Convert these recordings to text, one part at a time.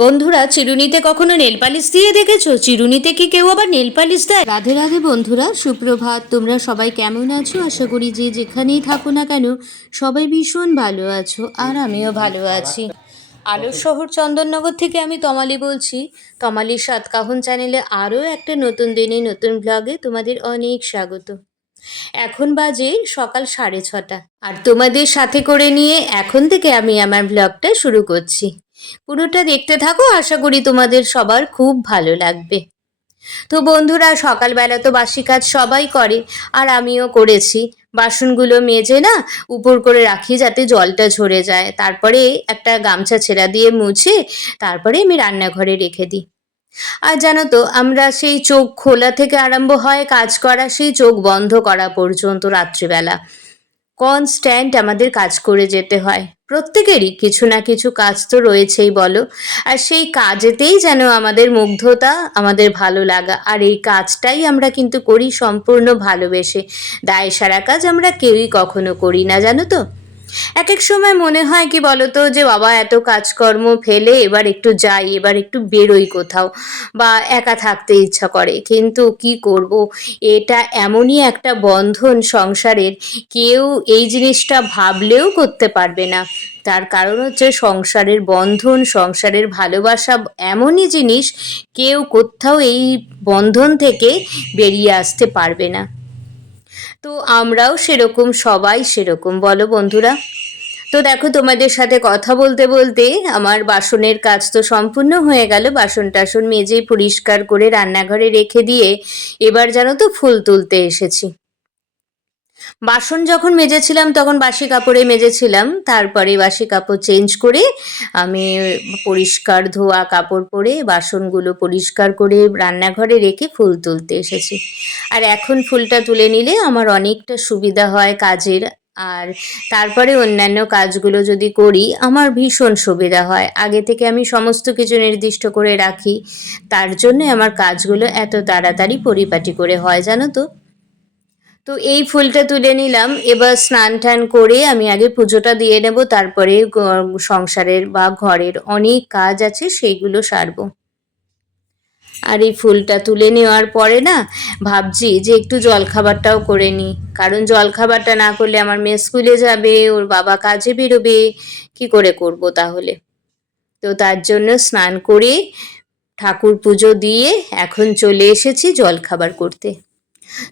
বন্ধুরা, চিরুনিতে কখনো nail polish দিয়ে দেখেছো? চিরুনিতে কি কেউ আবার নেল পালিশ দেয়? রাধে রাধে বন্ধুরা, সুপ্রভাত। তোমরা সবাই কেমন আছো? আশা করি যে যেখানেই থাকো না কেন সবাই ভীষণ ভালো আছো, আর আমিও ভালো আছি। আলোর শহর চন্দননগর থেকে আমি তমালি বলছি। তমালির সাতকাহন চ্যানেলে আরও একটা নতুন দিনে নতুন ব্লগে তোমাদের অনেক স্বাগত। এখন বাজে সকাল 6:30, আর তোমাদের সাথে করে নিয়ে এখন থেকে আমি আমার ব্লগটা শুরু করছি। পুরোটা দেখতে থাকো, আশা করি তোমাদের সবার খুব ভালো লাগবে। তো বন্ধুরা, সকালবেলা তো বাসি কাজ সবাই করে, আর আমিও করেছি। বাসনগুলো মেজে না উপর করে রাখি যাতে জলটা ঝরে যায়, তারপরে একটা গামছা ছেঁড়া দিয়ে মুছে তারপরে আমি রান্নাঘরে রেখে দিই। আর জানো তো, আমরা সেই চোখ খোলা থেকে আরম্ভ হয় কাজ করা, সেই চোখ বন্ধ করা পর্যন্ত রাত্রিবেলা কনস্ট্যান্ট আমাদের কাজ করে যেতে হয়। প্রত্যেকেরই কিছু না কিছু কাজ তো রয়েছেই বলো। আর সেই কাজেতেই যেন আমাদের মুগ্ধতা, আমাদের ভালো লাগা, আর এই কাজটাই আমরা কিন্তু করি সম্পূর্ণ ভালোবেসে। দায় সারা কাজ আমরা কেউই কখনো করি না, জানো তো। এক এক সময় মনে হয় কি বলতো, যে বাবা এত কাজকর্ম ফেলে এবার একটু যাই, এবার একটু বেরোই কোথাও, বা একা থাকতে ইচ্ছা করে। কিন্তু কি করব, এটা এমনই একটা বন্ধন সংসারের, কেউ এই জিনিসটা ভাবলেও করতে পারবে না। তার কারণ হচ্ছে সংসারের বন্ধন, সংসারের ভালোবাসা এমনই জিনিস, কেউ কোথাও এই বন্ধন থেকে বেরিয়ে আসতে পারবে না। তো আমরাও সেরকম, সবাই সেরকম, বলো বন্ধুরা। তো দেখো, তোমাদের সাথে কথা বলতে বলতে আমার বাসনের কাজ তো সম্পূর্ণ হয়ে গেল। বাসন টাসন মেজে পরিষ্কার করে রান্নাঘরে রেখে দিয়ে এবার জানো তো ফুল তুলতে এসেছি। বাসন যখন মেজেছিলাম তখন বাসি কাপড়ে মেজেছিলাম, তারপরে বাসি কাপড় চেঞ্জ করে আমি পরিষ্কার ধোয়া কাপড় পরে বাসনগুলো পরিষ্কার করে রান্নাঘরে রেখে ফুল তুলতে এসেছি। আর এখন ফুলটা তুলে নিলে আমার অনেকটা সুবিধা হয় কাজের। আর তারপরে অন্যান্য কাজগুলো যদি করি আমার ভীষণ সুবিধা হয়। আগে থেকে আমি সমস্ত কিছু নির্দিষ্ট করে রাখি, তার জন্যে আমার কাজগুলো এত তাড়াতাড়ি পরিপাটি করে হয়, জানো তো। তো এই ফুলটা তুলে নিলাম। এবার স্নান টান করে আমি আগে পুজোটা দিয়ে নেব, তারপরে সংসারের বা ঘরের অনেক কাজ আছে সেইগুলো সারবো। আর এই ফুলটা তুলে নেওয়ার পরে না ভাবছি যে একটু জলখাবারটাও করে নিই, কারণ জলখাবারটা না করলে আমার মেয়ে স্কুলে যাবে, ওর বাবা কাজে বেরোবে, কি করে করব তাহলে। তো তার জন্য স্নান করে ঠাকুর পুজো দিয়ে এখন চলে এসেছি জলখাবার করতে।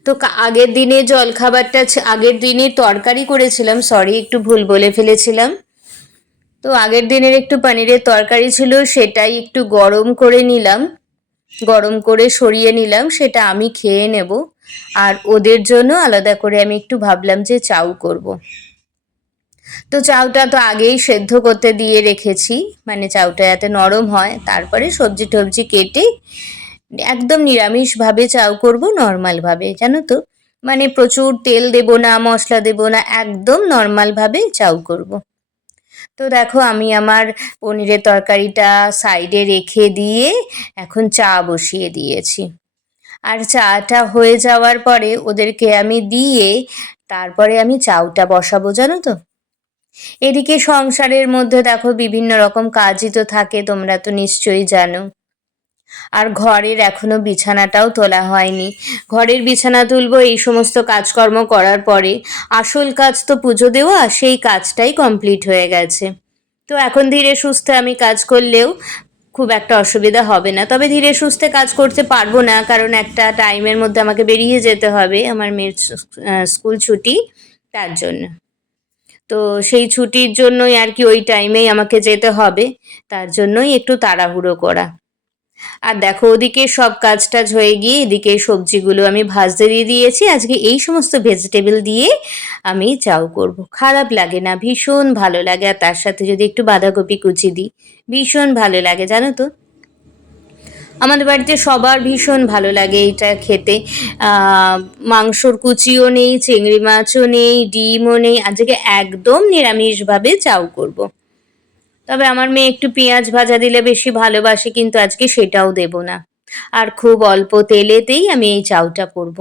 তো আগের দিনে জলখাবারটা আগের দিনে তরকারি করেছিলাম, সরি একটু ভুল বলে ফেলেছিলাম। তো আগের দিনের একটু পনিরের তরকারি ছিল, সেটাই একটু গরম করে নিলাম, গরম করে সরিয়ে নিলাম, সেটা আমি খেয়ে নেব। আর ওদের জন্য আলাদা করে আমি একটু ভাবলাম যে চাউ করব। তো চাউটা তো আগেই সেদ্ধ করতে দিয়ে রেখেছি, মানে চাউটা যাতে নরম হয়, তারপরে সবজি টবজি কেটে একদম নিরামিষভাবে চাউ করব, নর্মালভাবে, জানো তো। মানে প্রচুর তেল দেব না, মশলা দেব না, একদম নর্মালভাবে চাউ করব। তো দেখো, আমি আমার পনিরের তরকারিটা সাইডে রেখে দিয়ে এখন চা বসিয়ে দিয়েছি। আর চাটা হয়ে যাওয়ার পরে ওদেরকে আমি দিয়ে তারপরে আমি চাউটা বসাবো, জানো তো। এদিকে সংসারের মধ্যে দেখো বিভিন্ন রকম কাজই তো থাকে, তোমরা তো নিশ্চয়ই জানো। আর ঘরের এখনো বিছানাটাও তোলা হয়নি। ঘরের বিছানা তুলবো এই সমস্ত কাজকর্ম করার পরে। আসল কাজ তো পুজো দেওয়া, সেই কাজটাই কমপ্লিট হয়ে গেছে। তো এখন ধীরে সুস্থে আমি কাজ করলেও খুব একটা অসুবিধা হবে না। তবে ধীরে সুস্থে কাজ করতে পারবো না, কারণ একটা টাইমের মধ্যে আমাকে বেরিয়ে যেতে হবে, আমার মেয়ের স্কুল ছুটি, তার জন্য। তো সেই ছুটির জন্যই আর কি, ওই টাইমেই আমাকে যেতে হবে, তার জন্যই একটু তাড়াহুড়ো করা। আর দেখো, ওদিকে সব কাজ টাজ হয়ে গিয়ে এদিকে সবজিগুলো আমি ভাজতে দিয়ে দিয়েছি। আজকে এই সমস্ত ভেজিটেবল দিয়ে আমি চাউ করব। খারাপ লাগে না, ভীষণ ভালো লাগে। আর তার সাথে যদি একটু বাঁধাকপি কুচি দিই, ভীষণ ভালো লাগে, জানো তো। আমাদের বাড়িতে সবার ভীষণ ভালো লাগে এটা খেতে। মাংসর কুচিও নেই, চিংড়ি মাছও নেই, ডিমও নেই, আজকে একদম নিরামিষভাবে চাউ করব। তবে আমার মেয়ে একটু পেঁয়াজ ভাজা দিলে বেশি ভালোবাসে, কিন্তু আজকে সেটাও দেব না। আর খুব অল্প তেলেতেই আমি এই চাউটা করব।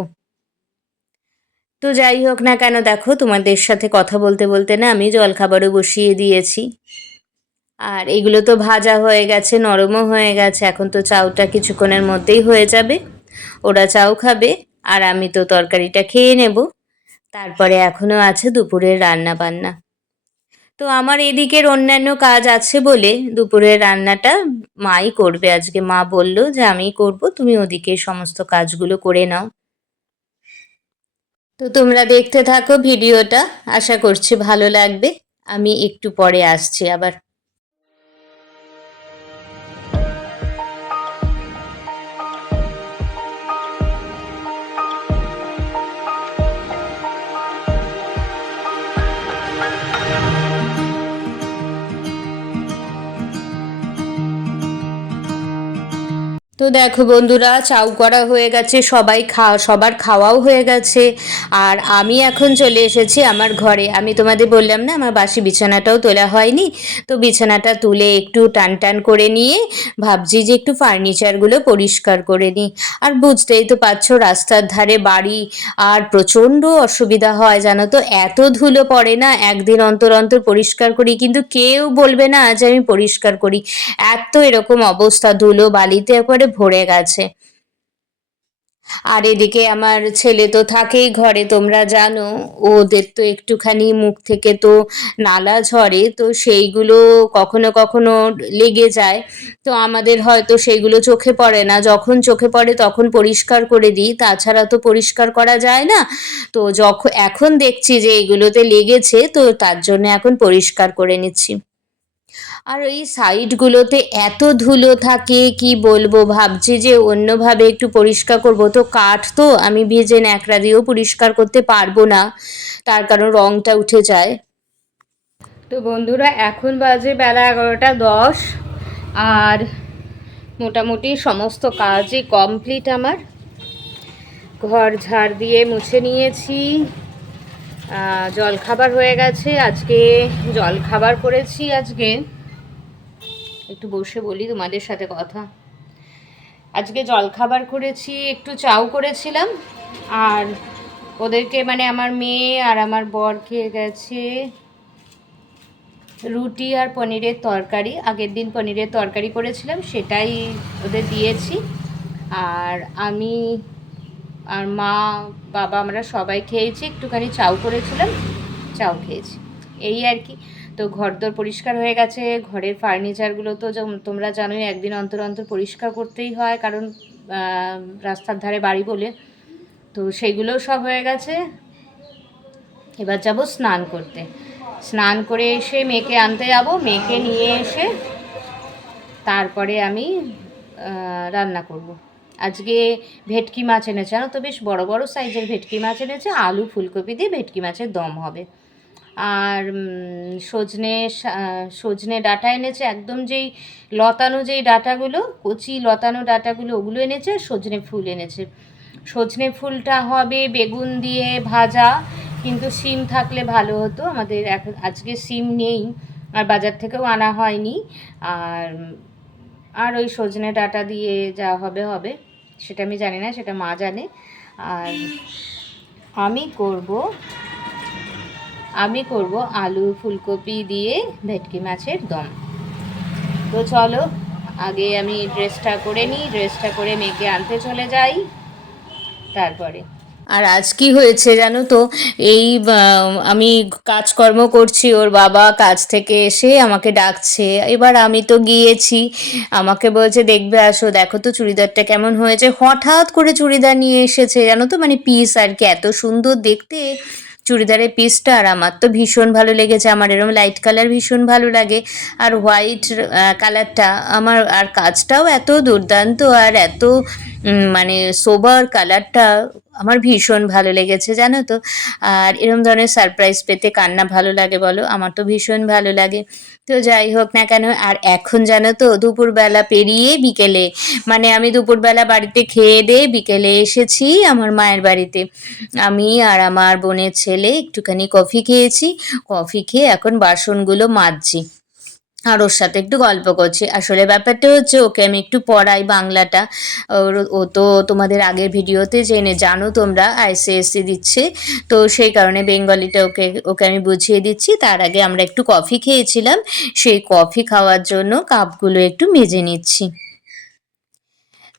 তো যাই হোক না কেন, দেখো তোমাদের সাথে কথা বলতে বলতে না আমি জলখাবারও বসিয়ে দিয়েছি। আর এগুলো তো ভাজা হয়ে গেছে, নরমও হয়ে গেছে। এখন তো চাউটা কিছুক্ষণের মধ্যেই হয়ে যাবে। ওরা চাউ খাবে আর আমি তো তরকারিটা খেয়ে নেব। তারপরে এখনও আছে দুপুরের রান্না বান্না। তো আমার এদিকের অন্যান্য কাজ আছে বলে দুপুরের রান্নাটা মাই করবে আজকে। মা বলল যে আমিই করব, তুমি ওদিকে সমস্ত কাজগুলো করে নাও। তো তোমরা দেখতে থাকো ভিডিওটা, আশা করছি ভালো লাগবে। আমি একটু পরে আসছি আবার। তো দেখো বন্ধুরা, চাউ করা হয়ে গেছে, সবার খাওয়াও হয়ে গেছে। আর আমি এখন চলে এসেছি আমার ঘরে। আমি তোমাদের বললাম না আমার বাসি বিছানাটাও তোলা হয়নি, তো বিছানাটা তুলে একটু টান টান করে নিয়ে ভাবছি যে একটু ফার্নিচারগুলো পরিষ্কার করে নিই। আর বুঝতেই তো পারছো রাস্তার ধারে বাড়ি, আর প্রচণ্ড অসুবিধা হয় জানো তো। এত ধুলো পড়ে না, একদিন অন্তর অন্তর পরিষ্কার করি, কিন্তু কেউ বলবে না যে আমি পরিষ্কার করি। এত এরকম অবস্থা, ধুলো বালিতে একবারে ভরে গেছে। আর এদিকে আমার ছেলে তো থাকেই ঘরে, তোমরা জানো। ওদের তো একটুখানি মুখ থেকে তো নালা ঝরে, তো সেইগুলো কখনো কখনো লেগে যায়। তো আমাদের হয়তো সেইগুলো চোখে পড়ে না, যখন চোখে পড়ে তখন পরিষ্কার করে দিই, তাছাড়া তো পরিষ্কার করা যায় না। তো এখন দেখছি যে এগুলোতে লেগেছে, তো তার জন্য এখন পরিষ্কার করে নিচ্ছি। আর ওই সাইডগুলোতে এত ধুলো থাকে কি বলবো, ভাবছি যে অন্যভাবে একটু পরিষ্কার করব, তো কাঠ তো আমি ভেজে ন্যাকড়া দিয়েও পরিষ্কার করতে পারবো না, তার কারণ রঙটা উঠে যায়। তো বন্ধুরা, এখন বাজে বেলা 11টা 10, আর মোটামুটি সমস্ত কাজই কমপ্লিট আমার। ঘর ঝাড় দিয়ে মুছে নিয়েছি, জলখাবার হয়ে গেছে। আজকে জলখাবার করেছি, আজকে একটু বসে বলি তোমাদের সাথে কথা। আজকে জলখাবার করেছি, একটু চাউ করেছিলাম, আর ওদেরকে মানে আমার মেয়ে আর আমার বর খেয়ে গেছে রুটি আর পনিরের তরকারি। আগের দিন পনিরের তরকারি করেছিলাম, সেটাই ওদের দিয়েছি। আর আমি আর মা বাবা আমরা সবাই খেয়েছি, একটুখানি চাউ করেছিলাম, চাউ খেয়েছি, এই আর কি। তো ঘরদোর পরিষ্কার হয়ে গেছে। ঘরের ফার্নিচারগুলো তো তোমরা জানোই একদিন অন্তর অন্তর পরিষ্কার করতেই হয়, কারণ রাস্তার ধারে বাড়ি বলে। তো সেইগুলোও সব হয়ে গেছে। এবার যাব স্নান করতে। স্নান করে এসে মেয়েকে আনতে যাব, মেয়েকে নিয়ে এসে তারপরে আমি রান্না করব। আজকে ভেটকি মাছ এনেছে, জানো তো, বেশ বড় বড় সাইজের ভেটকি মাছ এনেছে। আলু ফুলকপি দিয়ে ভেটকি মাছের দম হবে। আর সজনে ডাঁটা এনেছে, একদম যেই লতানো যেই ডাঁটাগুলো, কচি লতানো ডাঁটাগুলো, ওগুলো এনেছে। সজনে ফুল এনেছে। সজনে ফুলটা হবে বেগুন দিয়ে ভাজা, কিন্তু শিম থাকলে ভালো হতো। আমাদের এখন আজকে শিম নেই, আর বাজার থেকেও আনা হয়নি। আর আর ওই সজনে ডাঁটা দিয়ে যা হবে হবে, সেটা আমি জানি না, সেটা মা জানে। আর আমি করব আলু ফুলকপি দিয়ে ভেটকি মাছের দম। তো চলো আগে আমি ড্রেসটা করে নিই, ড্রেসটা করে মেয়েকে আনতে চলে যাই তারপরে। আর আজ কি হয়েছে জানো তো, এই আমি কাজকর্ম করছি, ওর বাবা কাজ থেকে এসে আমাকে ডাকছে। এবার আমি তো গিয়েছি, আমাকে বলছে দেখবে আসো, দেখো তো চুড়িদারটা কেমন হয়েছে। হঠাৎ করে চুড়িদার নিয়ে এসেছে জানো তো, মানে পিস আর কি, এত সুন্দর দেখতে চুড়িদারের পিসটা। আর আমার তো ভীষণ ভালো লেগেছে, আমার এরকম লাইট কালার ভীষণ ভালো লাগে, আর হোয়াইট কালারটা আমার। আর কাজটাও এত দুর্দান্ত, আর এত মানে সোবার কালারটা আমার ভীষণ ভালো লেগেছে জানো তো। আর এরকম ধরনের সারপ্রাইজ পেতে কার না ভালো লাগে বলো, আমার তো ভীষণ ভালো লাগে। তো যাই হোক না কেন, আর এখন জানো তো দুপুরবেলা পেরিয়ে বিকেলে, মানে আমি দুপুরবেলা বাড়িতে খেয়ে দিয়ে বিকেলে এসেছি আমার মায়ের বাড়িতে। আমি আর আমার বোনের ছেলে একটুখানি কফি খেয়েছি, কফি খেয়ে এখন বাসনগুলো মাজছি। আর ওর সাথে একটু গল্প করছি। আসলে ব্যাপারটা হচ্ছে ওকে আমি একটু পড়াই বাংলাটা। ও তো তোমাদের আগের ভিডিওতে জানো তোমরা আইসিএসসি দিচ্ছে, তো সেই কারণে বেঙ্গলিটা ওকে আমি বুঝিয়ে দিচ্ছি। তার আগে আমরা একটু কফি খেয়েছিলাম, সেই কফি খাওয়ার জন্য কাপগুলো একটু মেজে নিচ্ছি।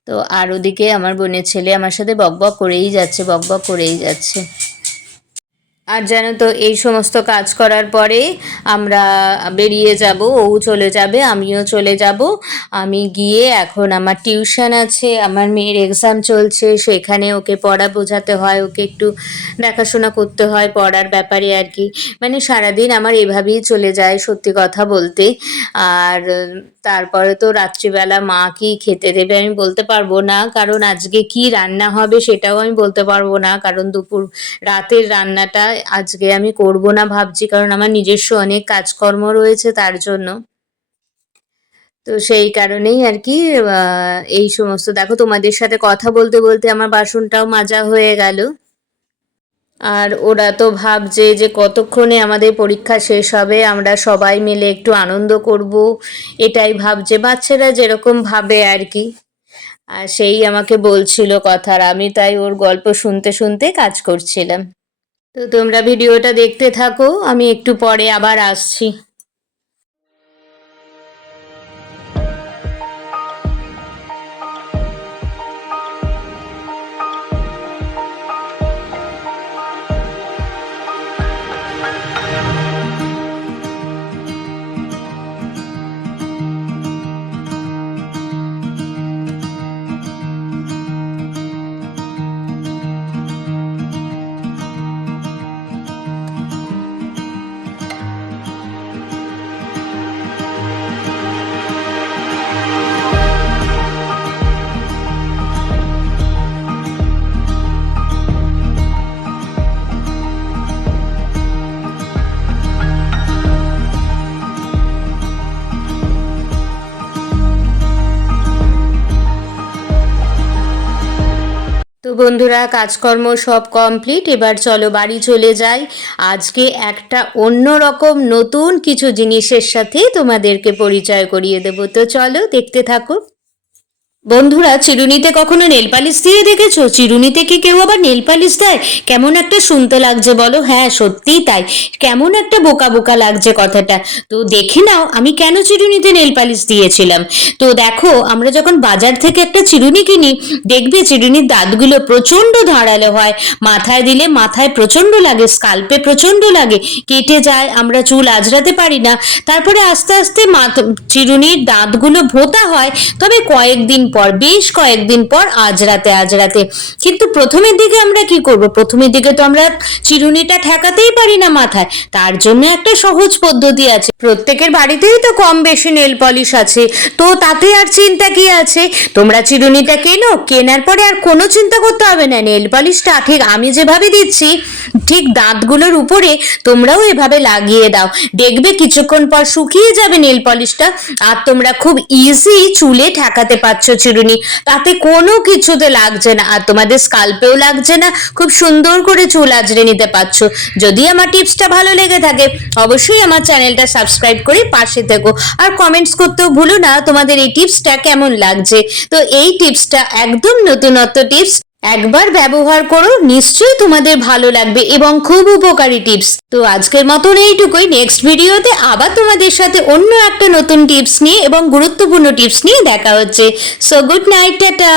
তো আর ওদিকে আমার বোনের ছেলে আমার সাথে বকবক করেই যাচ্ছে। আর জানো তো এই সমস্ত কাজ করার পরে আমরা বেরিয়ে যাব, ও চলে যাবে, আমিও চলে যাব। আমি গিয়ে এখন আমার টিউশন আছে, আমার মেয়ের এক্সাম চলছে, সেখানে ওকে পড়া বোঝাতে হয়, ওকে একটু দেখাশোনা করতে হয় পড়ার ব্যাপারে আর কি। মানে সারাদিন আমার এভাবেই চলে যায় সত্যি কথা বলতে। আর তারপরে তো রাত্রিবেলা মা কি খেতে দেবে আমি বলতে পারবো না, কারণ আজকে কি রান্না হবে সেটাও আমি বলতে পারবো না, কারণ রাতের রান্নাটা আজকে আমি করব না ভাবছি, কারণ আমার নিজস্ব অনেক কাজকর্ম রয়েছে তার জন্য। তো সেই কারণেই আর কি এই সমস্ত দেখো তোমাদের সাথে কথা বলতে বলতে আমার বাসনটাও মাজা হয়ে গেল। আর ওরা তো ভাবছে যে কতক্ষণে আমাদের পরীক্ষা শেষ হবে, আমরা সবাই মিলে একটু আনন্দ করব, এটাই ভাবছে, বাচ্চারা যেরকম ভাবে আর কি। আর সেই আমাকে বলছিল কথা, আর আমি তাই ওর গল্প শুনতে শুনতে কাজ করছিলাম। তো তোমরা ভিডিওটা দেখতে থাকো, আমি একটু পরে আবার আসছি। তো বন্ধুরা কাজকর্ম সব কমপ্লিট, এবার চলো বাড়ি চলে যাই। আজকে একটা অন্যরকম নতুন কিছু জিনিসের সাথে তোমাদেরকে পরিচয় করিয়ে দেবো, তো চলো দেখতে থাকো। বন্ধুরা, চিরুনিতে কখনো নেল পালিশ দিয়ে দেখেছো? চিরুনিতে কি কেউ আবার নেল পালিশ দেয়? কেমন একটা শুনতে লাগছে বলো? হ্যাঁ সত্যিই তাই, কেমন একটা বোকা বোকা লাগছে কথাটা। তো দেখে নাও আমি কেন চিরুনিতে নেল পালিশ দিয়েছিলাম। তো দেখো, আমরা যখন বাজার থেকে একটা চিরুনি কিনি, দেখবে চিরুনির দাঁতগুলো প্রচন্ড ধারালো হয়, মাথায় দিলে মাথায় প্রচন্ড লাগে, স্কাল্পে প্রচন্ড লাগে, কেটে যায়, আমরা চুল আঁচড়াতে পারি না। তারপরে আস্তে আস্তে চিরুনির দাঁতগুলো ভোঁতা হয়, তবে বেশ কয়েকদিন পর আঁচড়াতে। কিন্তু প্রথমের দিকে আমরা কি করব? প্রথমের দিকে তো আমরা চিরুনিটা ঠেকাতেই পারি না মাথায়। তার জন্য একটা সহজ পদ্ধতি আছে, প্রত্যেকের বাড়িতেই তো কম বেশি নেল পলিশ আছে, তো তাতে আর চিন্তা কি আছে? তোমরা চিরুনিটা কেনার পরে আর কোনো চিন্তা করতে হবে না, নেল পলিশটা ঠিক আমি যেভাবে দিচ্ছি ঠিক দাঁতগুলোর উপরে তোমরাও এভাবে লাগিয়ে দাও, দেখবে কিছুক্ষণ পর শুকিয়ে যাবে নেল পলিশটা, আর তোমরা খুব ইজি চুলে ঠেকাতে পারছো চিরুনি, তাতে কোনো কিছুতে লাগছে না, আর তোমাদের স্কাল্পেও লাগছে না, খুব সুন্দর করে চুল আঁচড়ে নিতে পারছো। যদি আমার টিপসটা ভালো লেগে থাকে অবশ্যই আমার চ্যানেলটা সাবস্ক্রাইব করে পাশে থেকো, আর কমেন্টস করতেও ভুলো না তোমাদের এই টিপসটা কেমন লাগছে। তো এই টিপসটা একদম নতুনত্ব টিপস, একবার ব্যবহার করো, নিশ্চয়ই তোমাদের ভালো লাগবে এবং খুব উপকারী টিপস। তো আজকের মতন এইটুকুই, নেক্সট ভিডিওতে আবার তোমাদের সাথে অন্য একটা নতুন টিপস নিয়ে এবং গুরুত্বপূর্ণ টিপস নিয়ে দেখা হচ্ছে। So good night, tata.